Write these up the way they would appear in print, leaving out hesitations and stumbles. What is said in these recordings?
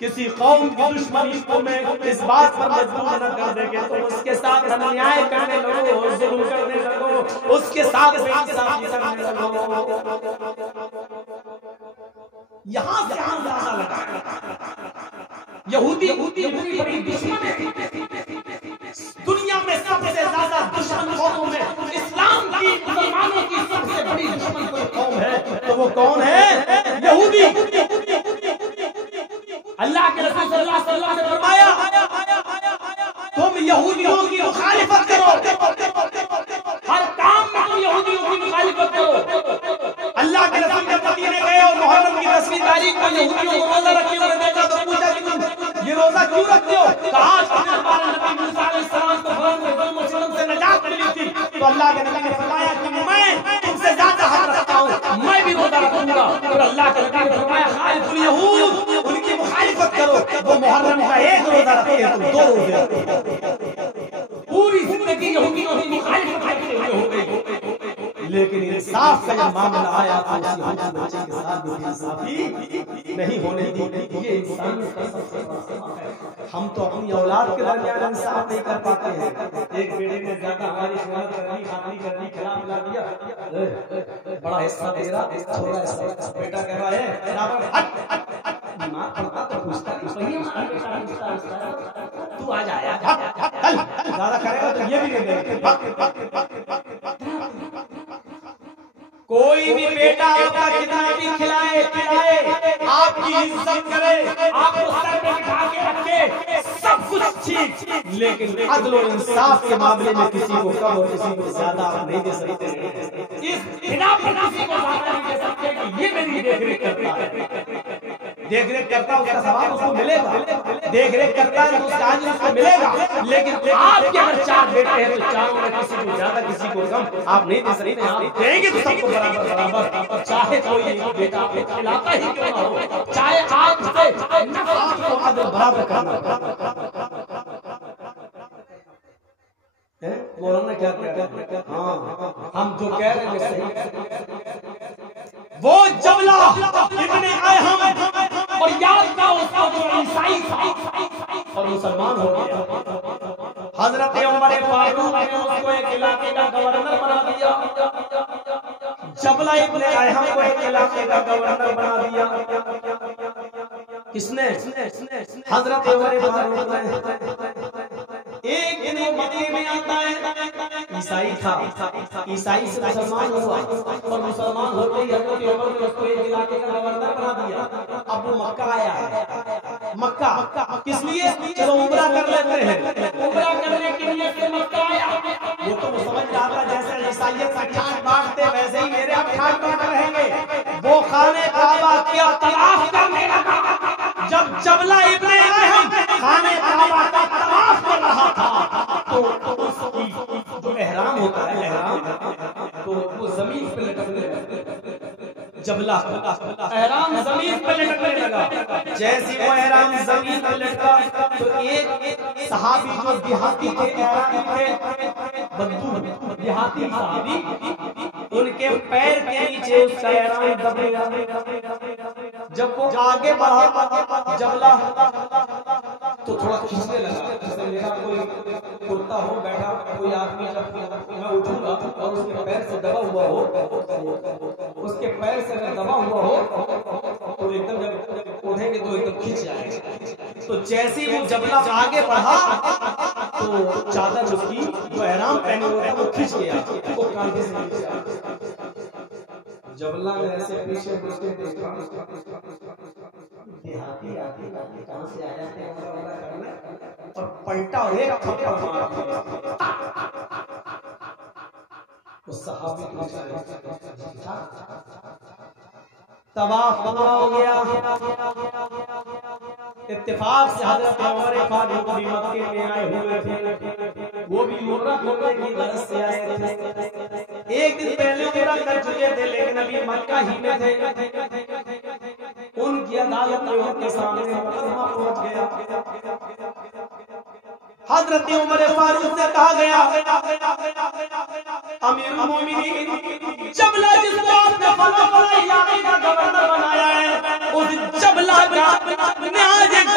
किसी कौम की दुश्मनी को मैं इस बात पर मजबूर न कर देंगे तो उसके साथ अन्याय करने लगो, जुल्म करने लगो, उसके साथ बेइंसाफी करने लगो। यहाँ से अंदाजा लगाया यहूदी बड़ी बड़ी दुश्मन है। दुनिया में सबसे ज्यादा दुश्मन कौमों में इस्लाम की, मुसलमानों की सबसे बड़ी दुश्मन कोई कौम है तो वो कौन है? यहूदी। अल्लाह के रसूल सल्लल्लाहु अलैहि वसल्लम ने फरमाया तुम यहूदियों की मुखालिफत करो, हर काम में तुम यहूदियों की मुखालिफत करो। अल्लाह के रसूल जब मदीने गए और मुहर्रम की 10वीं तारीख को यहूदियों को रोजा रखते हुए देखा तो पूछा कि तुम ये रोजा क्यों रखते हो? कहा हमारे नबी मूसा अलैहिस्सलाम को जुल्म से निजात मिली थी। तो अल्लाह के नबी ने फरमाया कि मैं तुमसे ज्यादा हक रखता हूँ, मैं भी रोजा रखूंगा। और अल्लाह के नबी ने फरमाया खालिफुल यहूद, उनकी मुखालिफत करो। वो मुहर्रम का एक रोजा रखते हैं, तुम 2 रोजे रखते हो। पूरी जिंदगी यहूदियों की मुखालिफत करते हुए हो गई। लेकिन इंसाफ का जब मामला आया तो उस यहूदी बच्चे के साथ भी इंसाफी नहीं होने दी। ये इंसानियत का सबसे बड़ा सबक है। हम तो अपनी औलाद के दरमियान इंसाफ नहीं कर पाते हैं। एक बेटे ने ज्यादा हमारी शोहरत करनी, खातरी करनी, खिला पिला दिया, बड़ा हिस्सा दे रहा, छोटा हिस्सा। बेटा कह रहा है दिमाग पड़ता तो पूछता तू आ जाया ज्यादा करेगा तो ये भी नहीं देंगे। कोई भी बेटा आपका कितना भी खिलाए पिलाए, आपकी इज्जत करे, आपको सर पे बिठा के रखे, सब कुछ ठीक, लेकिन अदल और इंसाफ के मामले में किसी को कम और किसी को ज्यादा आप नहीं दे सकते। इस बिना पर किसी को ज्यादा नहीं दे सकते कि ये मेरी देखरेख करता है। देखरेख करता है उसका सवाब उसको मिलेगा, देखरेख करता है तो उसका अजर उसको मिलेगा। लेकिन आपके अगर 4 बेटे हैं तो चारों में किसी को ज्यादा किसी को कम आप नहीं दे सकते। आप देंगे तो सबको बराबर बराबर, चाहे कोई एक बेटा आपको खिलाता ही क्यों ना हो, चाहे आपसे आपको अदल बराबर करना। मौलाना क्या हाँ हम जो कह रहे हैं सही। वो जबला इब्ने अहम और याद का उसका जो ईसाई था और मुसलमान हो गया। हजरत उमर फारूक ने उसको एक इलाके का गवर्नर बना दिया। जबला इब्ने अहम को एक इलाके का गवर्नर बना दिया। किसने? हजरत उमर फारूक ने। एक दिन मदीने में आता है, ईसाई था, ईसाई से मुसलमान हुआ और मुसलमान होते ही हजरत उमर ने उसको एक इलाके का गवर्नर बना दिया। अब वो मक्का आया है। मक्का किस लिए? चलो उम्रा कर लेते हैं। उम्रा करने के लिए फिर मक्का आया। वो तो वो समझ रहा था जैसे ईसाइयत का ठाट बांटते वैसे ही मेरे अब ठाट बांट रहेंगे। वो खाने काबा के तवाफ करने लगा। जब जबला इब्ने अहम खाने काबा का तवाफ कर रहा था तो उसकी जो एहराम होता है, एहराम तो वो जमीन पे लटकने लगा। जबला एहराम जमीन पे लटकने लगा। जैसे वो एहराम जमीन पे लटका तो एक सहाबी जो देहाती थे, बद्दू देहाती सहाबी, उनके पैर के नीचे उसका एहराम दबे। जब वो आगे बढ़ा जबला तो थोड़ा खींचने लगा। जैसे मेरा कोई कुर्ता हो बैठा कोई आदमी, जब मैं उठूंगा और उसके पैर से दबा हुआ हो, उसके पैर से अगर दबा हुआ हो तो एकदम जब उठेंगे तो एकदम खींच जाएगा। तो जैसे ही वो जबला आगे बढ़ा तो चादर उसकी जो एहराम पहने हुए वो खींच गया, वो कांधे से खींच गया। जबला ने ऐसे पीछे उसके देखा, देहाती आदमी कहां से आया थे और पलटा और एक थप्पड़ मारा। उस सहाबी को तवाफ पूरा हो गया। इत्तेफाक से हजरत उमर फारूक भी मक्के में आए हुए थे। वो भी उम्रा करने की गरज से आए थे। एक दिन पहले उम्रा कर चुके थे लेकिन अभी मक्का ही में थे। उनकी अदालत में उनके सामने मुकदमा पहुंच गया। हजरत उमर फारूक से कहा गया, अमीरुल मोमिनीन, जबला जिसको आपने फला इलाके का गवर्नर बनाया है, उस जबला का आज एक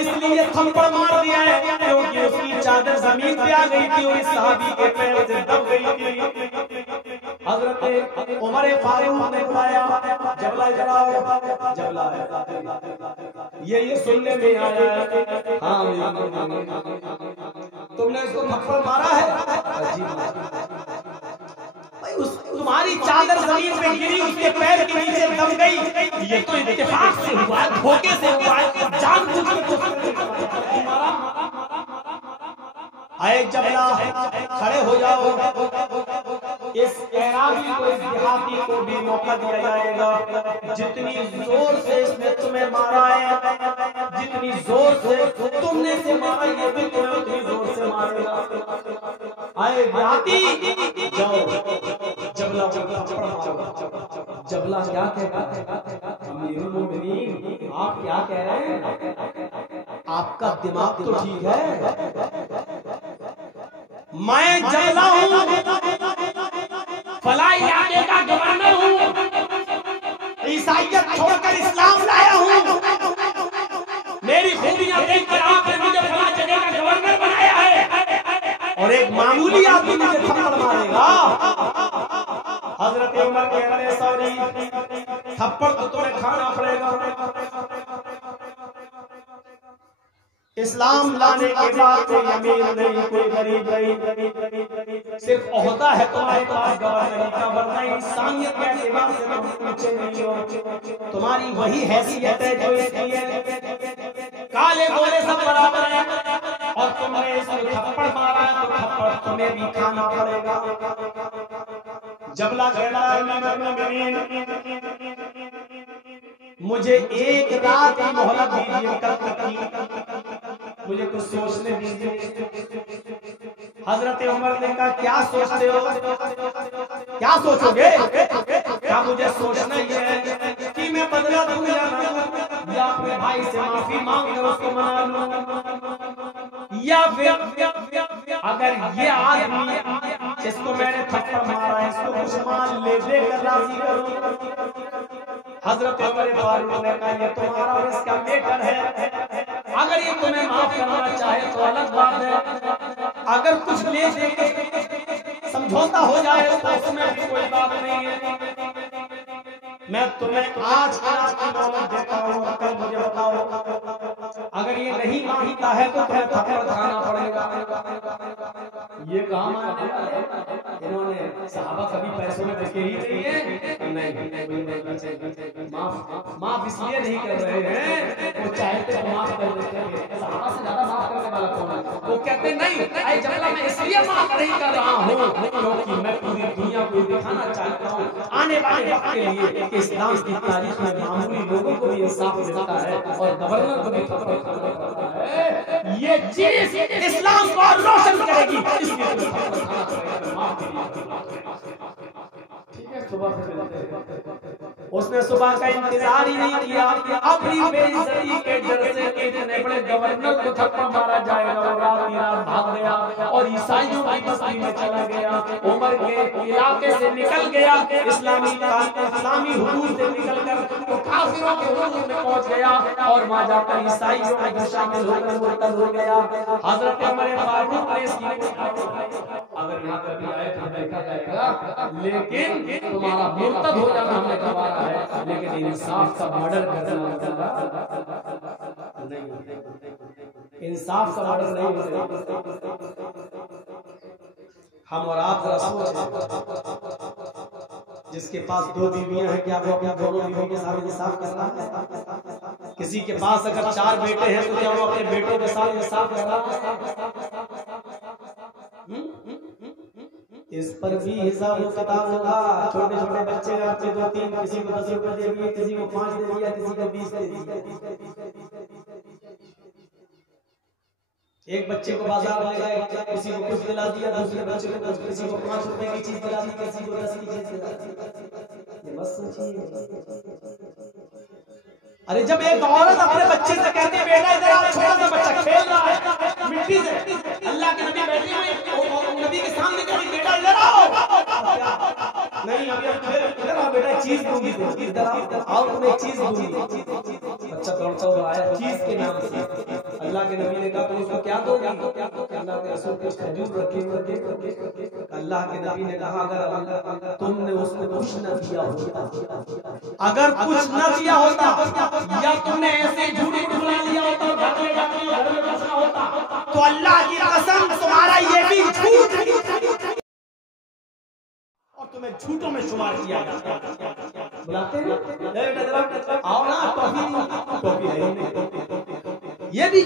इसलिए थप्पड़ मार दिया है क्योंकि उसकी चादर जमीन पे आ गई थी और इस सहाबी के पैर से दब गई थी। हजरत उमर फारूक ने बुलाया, जबला जलाओ, जबला ये सुनने में आया है हाँ तुमने उसको थप्पड़ मारा है? जी तुम्हारी चादर जमीन पे गिरी, उसके पैर के नीचे दब गई, ये तो इत्तेफाक से हुआ है, धोखे से हुआ है, आए जबला खड़े हो जाओ, इस एराबी को, इस देहाती को भी मौका दिया जाएगा। जितनी जोर से इसने तुम्हें मारा है, जितनी जोर से तुमने से मारा, ये भी तुम्हें उतनी जोर से मारेगा। आए देहाती जाओ, जबला जबला क्या कहेगा? अमीरुल मोमिनीन आप क्या कह रहे हैं? आपका दिमाग तो ठीक है, मैं जबला हूँ, फला इलाके का गवर्नर हूँ, ईसाइयत छोड़कर इस्लाम लाया हूँ, मेरी खूबियां देखकर आपने मुझे फला जगह का गवर्नर बनाया है और एक मामूली आदमी मुझे थप्पड़ मारेगा। हजरत उमर कहते हैं सॉरी, थप्पड़ तो तुम्हें खाना पड़ेगा। इस्लाम लाने के बाद कोई अमीर नहीं, कोई गरीब नहीं, सिर्फ ओहदा है तुम्हारे पास गवर्नरी का, वरना इंसानियत के एतबार से तुम पीछे नहीं हो। तुम्हारी वही हैसियत है जो इसकी है, काले गोरे सब बराबर है, और तुमने इसको थप्पड़ मारा है तो थप्पड़ तुम्हें भी खाना पड़ेगा। जबला कहता है मुझे एक रात की मोहलत दीजिए, कल तक की मुझे कुछ सोचने दीजिए। हजरत उमर ने कहा क्या सोचते हो? क्या सोचोगे? क्या मुझे सोचना ही है कि मैं बदला दूं या अपने भाई से माफी मांग कर उसको मना लूं, या फिर अगर ये आदमी जिसको मैंने थप्पड़ मारा है इसको कुछ माल ले देकर राजी करूं। हजरत उमर फारूक ने कहा ये तुम्हारा और इसका मैटर है, अगर ये तुम्हें माफ करना चाहे तो अलग बात है, अगर कुछ ले देके समझौता हो जाए तो उसमें भी कोई बात नहीं है। मैं तुम्हें आज की मोहलत देता हूँ, कल मुझे बताओ, अगर ये नहीं मानता है तो तुम्हें थप्पड़ खाना पड़ेगा। ये कहा इन्होंने सहाबा कभी पैसों में धके ही नहीं है, नहीं माफ इसलिए नहीं कर रहे हैं, वो चाहे तो माफ कर देते हैं। सहाबा से ज्यादा माफ करने वाला कौन है? वो कहते नहीं, अरे जबला मैं इसलिए माफ नहीं कर रहा हूँ क्योंकि मैं पूरी दुनिया को दिखाना चाहता हूँ आने वाले वक्त के लिए कि इस्लाम की तारीख में मामूली लोगों को भी इंसाफ मिलता है और गवर्नर को भी थप्पड़ खाना पड़ता है। ये चीज इस्लाम को रोशन करेगी, इसलिए उसने सुबह का इंतजार ही नहीं किया, अपनी बेइज्जती के डर से इतने बड़े गवर्नर को थप्पड़ मारा जाएगा, वो रात भाग गया और ईसाइयों की बस्ती में चला गया, उमर के इलाके से निकल गया, इस्लामी हुकूमत से निकलकर वो काफिरों के हुकूमत में पहुंच गया और वहां जाकर ईसाइयों में शामिल होकर मुर्तद हो गया। हजरत उमर फारूक ने इसकी अगर यहाँ कभी आए तो देखा जाएगा, लेकिन तुम्हारा मुर्तद हो जाना हमने गवारा है, लेकिन इंसाफ का मर्डर करना नहीं, इंसाफ का मर्डर नहीं होगा। हम और आप जरा सोचें, जिसके पास दो बीवियां हैं क्या वो अपनी दोनों बीवियों के साथ इंसाफ कर रहा है? किसी के पास अगर 4 बेटे हैं तो क्या वो अपने बेटों के साथ इंसाफ कर रहा है? इस पर भी हिसाब किताब होगा। छोटे छोटे बच्चे आपके 2-3, किसी को 10 रुपए दे दिए, किसी को 5 दे दिया, किसी को 20 दे दिया। एक बच्चे को बाजार में ले गए, किसी को कुछ दिला दिया, दूसरे बच्चे को कुछ, किसी को 5 रुपए की चीज दिला दी, किसी को 10 की चीज दिला दी। ये बस सोचिए, अरे जब एक औरत अपने बच्चे से कहती है बेटा इधर आओ, छोटा सा बच्चा खेल रहा है मिट्टी से, अल्लाह के नबी बैठे हुए नबी के सामने कहती बेटा इधर आओ, नहीं अभी इधर आओ बेटा, चीज दूंगी तुमको, इधर आओ तुम्हें चीज दूंगी। बच्चा दौड़ता हुआ आया चीज के नाम से। अल्लाह के नबी ने कहा तुम उसको क्या दोगे? अल्लाह के रसूल के खजूर रखे। अल्लाह के नबी ने कहा अगर तुमने उसको कुछ न दिया होता, अगर कुछ न दिया होता या तुमने ऐसे झूठी बुला लिया होता घर में बसना होता, तो अल्लाह की कसम तुम्हारा ये भी झूठ और तुम्हें झूठों में शुमार किया जाता। बुलाते हैं आओ ना, टॉफी है ये भी